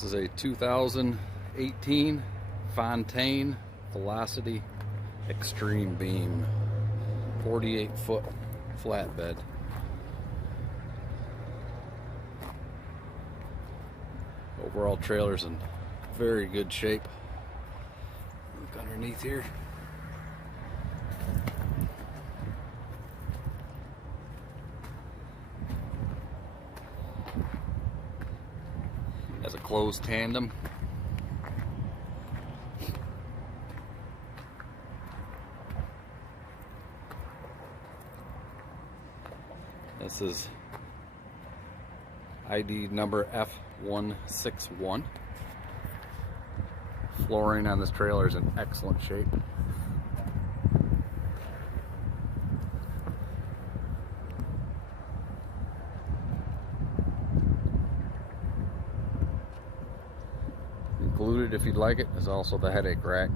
This is a 2018 Fontaine Velocity EXTremeBeam 48-foot flatbed. Overall trailer's in very good shape. Look underneath here. Has a closed tandem. This is ID number F161. Flooring on this trailer is in excellent shape. Included, if you'd like it, is also the headache rack.